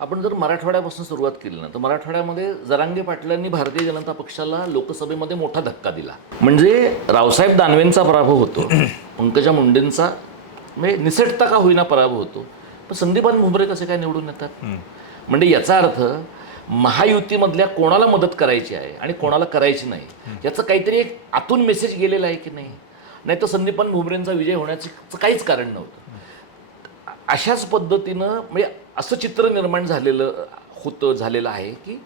आपण जर मराठवाड्यापासून सुरुवात केली ना तर मराठवाड्यामध्ये जरांगे पाटलांनी भारतीय जनता पक्षाला लोकसभेमध्ये मोठा धक्का दिला. म्हणजे रावसाहेब दानवेंचा पराभव होतो, पंकजा मुंडेंचा म्हणजे निसटता का होईना पराभव होतो, पण संदीपान भुमरे कसे काय निवडून येतात. म्हणजे याचा अर्थ महायुतीमधल्या कोणाला मदत करायची आहे आणि कोणाला करायची नाही याचं काहीतरी एक आतून मेसेज गेलेला आहे की नाही. नाही तर संदीपान भुमरेंचा विजय होण्याचं काहीच कारण नव्हतं. अशाच पद्धतीनं म्हणजे असं चित्र निर्माण झालेलं आहे की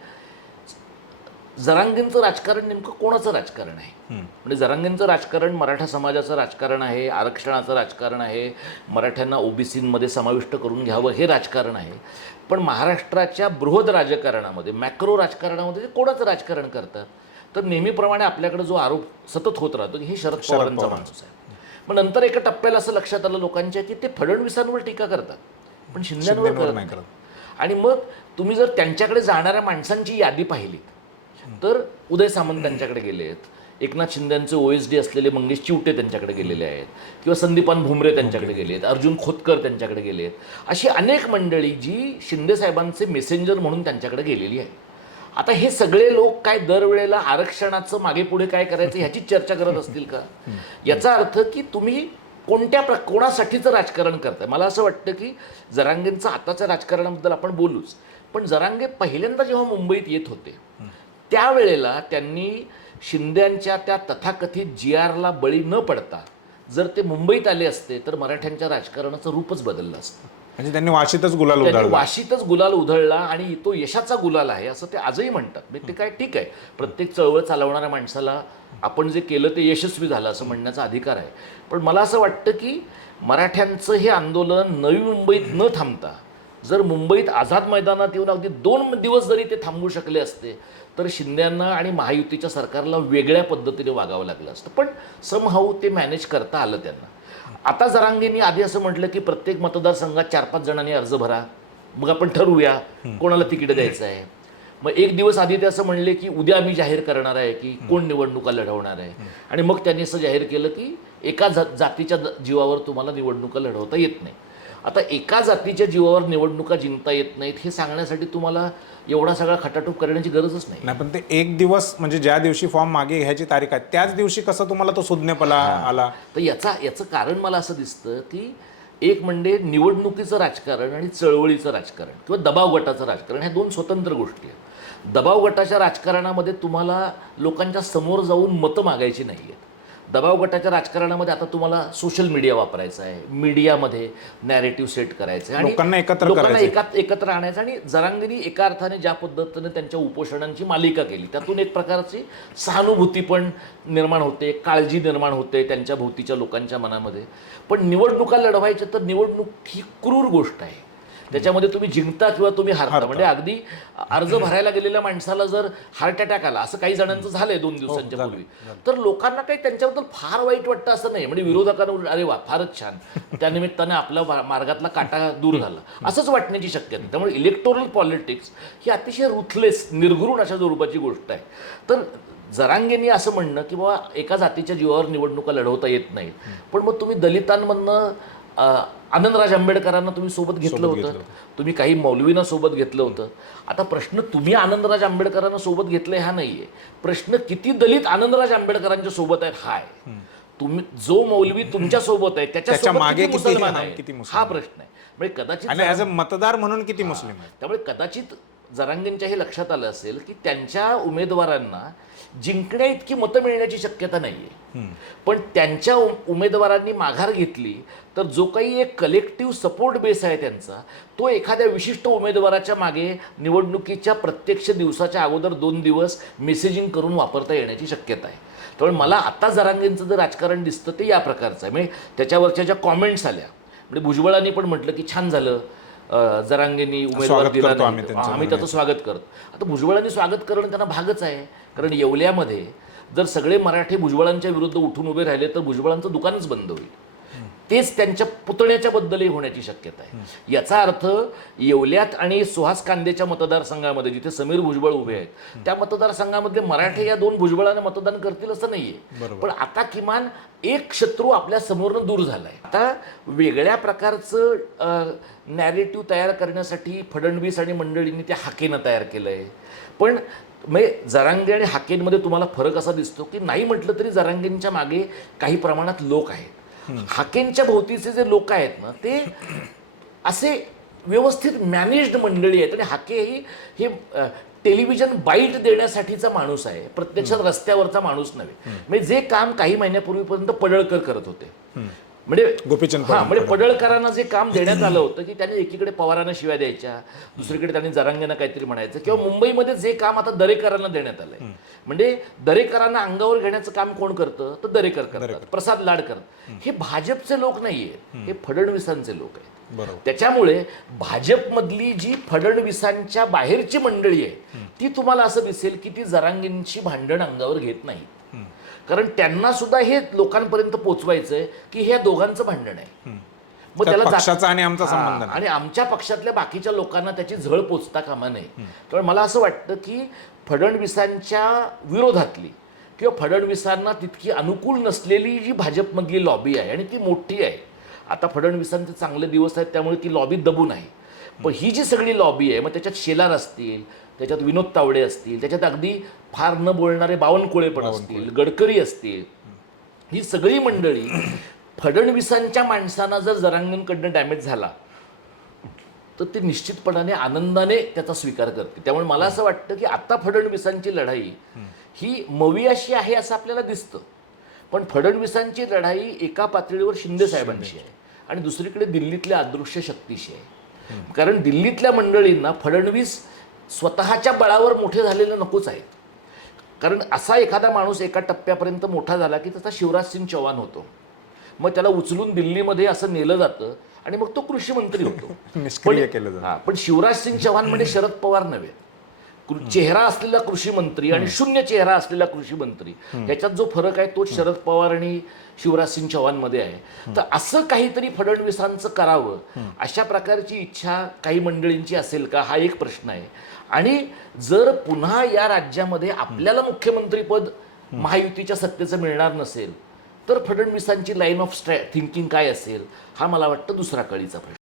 जरांगेंचं राजकारण नेमकं कोणाचं राजकारण आहे. म्हणजे जरांगेंचं राजकारण मराठा समाजाचं राजकारण आहे, आरक्षणाचं राजकारण आहे, मराठ्यांना ओबीसीमध्ये समाविष्ट करून घ्यावं हे राजकारण आहे. पण महाराष्ट्राच्या बृहद राजकारणामध्ये, मॅक्रो राजकारणामध्ये ते कोणाचं राजकारण करतात. तर नेहमीप्रमाणे आपल्याकडे जो आरोप सतत होत राहतो की हे शरद पवारांचा माणूस आहे. मग नंतर एका टप्प्याला असं लक्षात आलं लोकांच्या की ते फडणवीसांवर टीका करतात पण शिंदेंवर करत नाही. आणि मग तुम्ही जर त्यांच्याकडे जाणाऱ्या माणसांची यादी पाहिली तर उदय सामंत त्यांच्याकडे गेले आहेत, एकनाथ शिंदेंचे OSD असलेले मंगेश चिवटे त्यांच्याकडे गेलेले आहेत, किंवा संदीपान भुमरे त्यांच्याकडे गेले आहेत, अर्जुन खोतकर त्यांच्याकडे गेले आहेत. अशी अनेक मंडळी जी शिंदे साहेबांचे मेसेंजर म्हणून त्यांच्याकडे गेलेली आहे. आता हे सगळे लोक काय दरवेळेला आरक्षणाचं मागे पुढे काय करायचं ह्याची चर्चा करत असतील का. याचा अर्थ की तुम्ही कोणासाठीचं राजकारण करताय. मला असं वाटतं की जरांगेंचं आताच्या राजकारणाबद्दल आपण बोलूच, पण जरांगे पहिल्यांदा जेव्हा मुंबईत येत होते त्यावेळेला त्यांनी शिंद्यांच्या त्या तथाकथित GRला बळी न पडता जर ते मुंबईत आले असते तर मराठ्यांच्या राजकारणाचं रूपच बदललं असतं. म्हणजे त्यांनी वाशीतच गुलाल उधळला आणि तो यशाचा गुलाल आहे असं ते आजही म्हणतात. म्हणजे ते काय ठीक आहे, प्रत्येक चळवळ चालवणाऱ्या माणसाला आपण जे केलं ते यशस्वी झालं असं म्हणण्याचा अधिकार आहे. पण मला असं वाटतं की मराठ्यांचं हे आंदोलन नवी मुंबईत न थांबता जर मुंबईत आझाद मैदानात येऊन अगदी 2 दिवस जरी ते थांबवू शकले असते तर शिंद्यांना आणि महायुतीच्या सरकारला वेगळ्या पद्धतीने वागावं लागलं असतं. पण समहाऊ ते मॅनेज करता आलं त्यांना. आता जरांगेंनी आधी असं म्हटलं की प्रत्येक मतदारसंघात 4-5 जणांनी अर्ज भरा, मग आपण ठरवूया कोणाला तिकीट द्यायचं आहे. मग एक दिवस आधी ते असं म्हणले की उद्या आम्ही जाहीर करणार आहे की कोण निवडणुका लढवणार आहे. आणि मग त्यांनी असं जाहीर केलं की एका जातीच्या जीवावर तुम्हाला निवडणुका लढवता येत नाही. आता एका जातीच्या जीवावर निवडणुका जिंकता येत नाहीत हे सांगण्यासाठी तुम्हाला एवढा सगळा खटाटोप करण्याची गरजच नाही. पण ते एक दिवस म्हणजे ज्या दिवशी फॉर्म मागे घ्यायची तारीख आहे त्याच दिवशी कसं तुम्हाला तो सुज्ञपणा आला. तर याचं कारण मला असं दिसतं की एक म्हणजे निवडणुकीचं राजकारण आणि चळवळीचं राजकारण किंवा दबाव गटाचं राजकारण ह्या 2 स्वतंत्र गोष्टी आहेत. दबाव गटाच्या राजकारणामध्ये तुम्हाला लोकांच्या समोर जाऊन मतं मागायची नाही आहेत. दबाव गटाच्या राजकारणामध्ये आता तुम्हाला सोशल मीडिया वापरायचा आहे, मीडियामध्ये नॅरेटिव्ह सेट करायचं आहे आणि लोकांना एकत्र आणायचं. आणि जरांगेंनी एका अर्थाने ज्या पद्धतीने त्यांच्या उपोषणांची मालिका केली त्यातून एक प्रकारची सहानुभूती पण निर्माण होते, काळजी निर्माण होते त्यांच्या भोवतीच्या लोकांच्या मनामध्ये. पण निवडणुका लढवायच्या तर निवडणूक ही क्रूर गोष्ट आहे, त्याच्यामध्ये तुम्ही जिंकता किंवा तुम्ही हारता. म्हणजे अगदी अर्ज भरायला गेलेल्या माणसाला जर हार्ट अटॅक आला, असं काही जणांचं झालंय 2 दिवसांच्या पूर्वी, तर लोकांना काही त्यांच्याबद्दल फार वाईट वाटतं असं नाही. म्हणजे विरोधकांना अरे वा फारच छान, त्यानिमित्ताने आपला मार्गातला काटा दूर झाला असंच वाटण्याची शक्यता नाही. त्यामुळे इलेक्टोरल पॉलिटिक्स ही अतिशय रुथलेस, निर्घृण अशा स्वरूपाची गोष्ट आहे. तर जरांगेंनी असं म्हणणं की बाबा एका जातीच्या जीवावर निवडणुका लढवता येत नाहीत, पण मग तुम्ही दलितांमधनं आनंदराज आंबेडकरांना तुम्ही सोबत घेतलं होतं, तुम्ही काही मौलवींना सोबत घेतलं होतं. आता प्रश्न तुम्ही आनंदराज आंबेडकरांना सोबत घेतलंय हा नाहीये, प्रश्न किती दलित आनंदराज आंबेडकरांच्या सोबत आहेत हा आहे. तुम्ही जो मौलवी तुमच्या सोबत आहे त्याच्या मागे किती मुसलमान आहेत हा प्रश्न आहे. म्हणजे कदाचित मतदार म्हणून किती मुस्लिम आहेत. त्यामुळे कदाचित जरांगेंच्या हे लक्षात आलं असेल की त्यांच्या उमेदवारांना जिंकण्या इतकी मतं मिळण्याची शक्यता नाहीये. पण त्यांच्या उमेदवारांनी माघार घेतली तर जो काही एक कलेक्टिव्ह सपोर्ट बेस आहे त्यांचा, तो एखाद्या विशिष्ट उमेदवाराच्या मागे निवडणुकीच्या प्रत्यक्ष दिवसाच्या अगोदर 2 दिवस मेसेजिंग करून वापरता येण्याची शक्यता आहे. त्यामुळे मला आता जरांगेंचं जे राजकारण दिसतं ते या प्रकारचं आहे. म्हणजे त्याच्यावरच्या ज्या कॉमेंट्स आल्या, म्हणजे भुजबळांनी पण म्हटलं की छान झालं जरांगेंनी उमेदवार दिला, आम्ही त्याचं स्वागत करतो. आता भुजबळांनी स्वागत करणं त्यांना भागच आहे, कारण येवल्यामध्ये जर सगळे मराठी भुजबळांच्या विरुद्ध उठून उभे राहिले तर भुजबळांचं दुकानच बंद होईल. तेच त्यांच्या पुतण्याच्या बद्दलही होण्याची शक्यता आहे. याचा अर्थ येवल्यात आणि सुहास कांदेच्या मतदारसंघामध्ये जिथे समीर भुजबळ उभे आहेत त्या मतदारसंघामध्ये मराठे या 2 भुजबळाने मतदान करतील असं नाहीये. पण आता किमान एक शत्रू आपल्या समोरनं दूर झालाय. आता वेगळ्या प्रकारचं नॅरेटिव्ह तयार करण्यासाठी फडणवीस आणि मंडळींनी त्या हाकेनं तयार केलंय. पण म्हणजे जरांगे आणि हाकेंमध्ये तुम्हाला फरक असा दिसतो की नाही म्हटलं तरी जरांगेंच्या मागे काही प्रमाणात लोक आहेत. हाकेंच्या भोवतीचे जे लोक आहेत ना ते असे व्यवस्थित मॅनेज्ड मंडळी आहेत. आणि हाके हे टेलिव्हिजन बाईट देण्यासाठीचा माणूस आहे, प्रत्यक्षात रस्त्यावरचा माणूस नव्हे. म्हणजे जे काम काही महिन्यापूर्वीपर्यंत पडळकर करत होते, म्हणजे गोपीचंद म्हणजे पडळकरांना जे काम देण्यात आलं होतं की त्यांनी एकीकडे पवारांना शिव्या द्यायच्या, दुसरीकडे त्यांनी जरांगेंना काहीतरी म्हणायचं, किंवा मुंबईमध्ये जे काम आता दरेकरांना देण्यात आलंय, म्हणजे दरेकरांना अंगावर घेण्याचं काम कोण करतं तर दरेकर करतात, प्रसाद लाड करतात. हे भाजपचे लोक नाहीये, हे फडणवीसांचे लोक आहेत. त्याच्यामुळे भाजपमधली जी फडणवीसांच्या बाहेरची मंडळी आहे ती तुम्हाला असं दिसेल की ती जरांगेंची भांडण अंगावर घेत नाहीत. कारण त्यांना सुद्धा हे लोकांपर्यंत पोचवायचंय की हे दोघांचं भांडण आहे. मग त्याला पक्षाचा आणि आमचा संबंध नाही. आणि आमच्या पक्षातल्या बाकीच्या लोकांना त्याची झळ पोचता कामा नये. तर मला असं वाटतं की फडणवीसांच्या विरोधातली किंवा फडणवीसांना तितकी अनुकूल नसलेली जी भाजपमधली लॉबी आहे आणि ती मोठी आहे. आता फडणवीसांचे चांगले दिवस आहेत त्यामुळे ती लॉबी दबून आहे. पण ही जी सगळी लॉबी आहे, मग त्याच्यात शेलार असतील, त्याच्यात विनोद तावडे असतील, त्याच्यात अगदी फार न बोलणारे बावनकुळे पण असतील, गडकरी असतील, ही सगळी मंडळी फडणवीसांच्या माणसांना जर जरांगेंकडनं डॅमेज झाला तर ते निश्चितपणाने आनंदाने त्याचा स्वीकार करते. त्यामुळे मला असं वाटतं की आता फडणवीसांची लढाई ही मवियाशी आहे असं आपल्याला दिसतं. पण फडणवीसांची लढाई एका पातळीवर शिंदे साहेबांशी आहे आणि दुसरीकडे दिल्लीतल्या अदृश्य शक्तीशी आहे. कारण दिल्लीतल्या मंडळींना फडणवीस स्वतःच्या बळावर मोठे झालेले नकोच आहेत. कारण असा एखादा माणूस एका टप्प्यापर्यंत मोठा झाला की त्याचा शिवराज सिंग चौहान होतो, मग त्याला उचलून दिल्लीमध्ये असं नेलं जातं आणि मग तो कृषी मंत्री होतो. निष्क्रिय केलं जातं. पण शिवराज सिंग चौहान म्हणजे शरद पवार नव्हे. चेहरा असलेला कृषी मंत्री आणि शून्य चेहरा असलेला कृषी मंत्री याच्यात जो फरक आहे तोच शरद पवार आणि शिवराज सिंग चौहान मध्ये आहे. तर असं काहीतरी फडणवीसांचं करावं अशा प्रकारची इच्छा काही मंडळींची असेल का, हा एक प्रश्न आहे. आणि जर पुन्हा या राज्यामध्ये आपल्याला मुख्यमंत्रीपद महायुतीच्या सत्तेचं मिळणार नसेल तर फडणवीसांची लाईन ऑफ थिंकिंग काय असेल हा मला वाटतं दुसरा कळीचा प्रश्न.